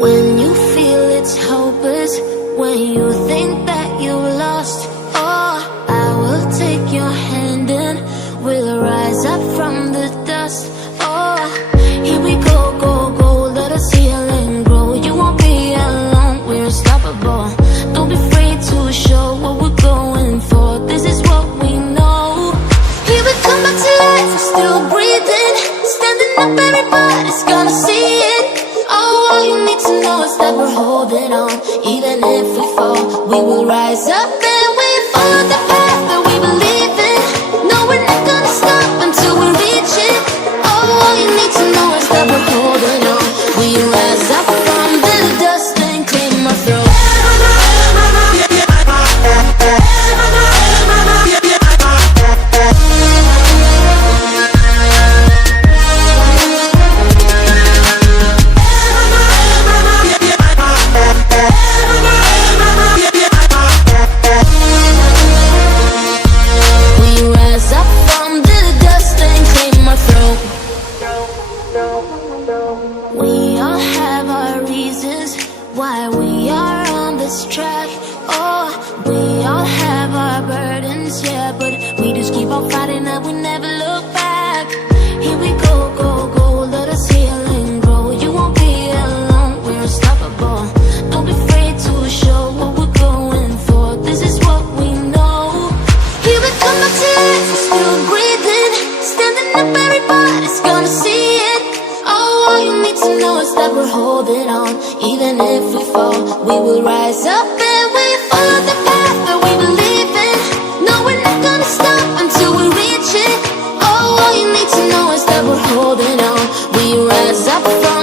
When you feel it's hopeless, when you think that you've lost, oh, I will take your hand and we'll rise up from the dust. Oh, here we go, go, go, let us heal and grow. You won't be alone, we're unstoppable. Don't be afraid to show what we're going for. This is what we know. Here we come back to life, we're still breathing. Standing up, everybody's gonna see it. Oh, all you need to know is that we're holding on. Even if we fall, we will rise up and we follow the path that we believe in. No, we're not gonna stop until we reach it. Oh, all you need to know is that we're holding on. We rise up from the dust and clean our throat. We all have our reasons why we are on this track. Oh, we all have our burdens, yeah, but we just keep on fighting and we never look back. Here we go, go, go, let us heal and grow. You won't be alone, we're unstoppable. Don't be afraid to show what we're going for. This is what we know. Here we come back to life, we're still breathing. Standing up, everybody's gonna see it. Oh, all you need to know is that we're holding on. Even if we fall, we will rise up and we follow the path that we believe in. No, we're not gonna stop until we reach it. Oh, all you need to know is that we're holding on. We rise up from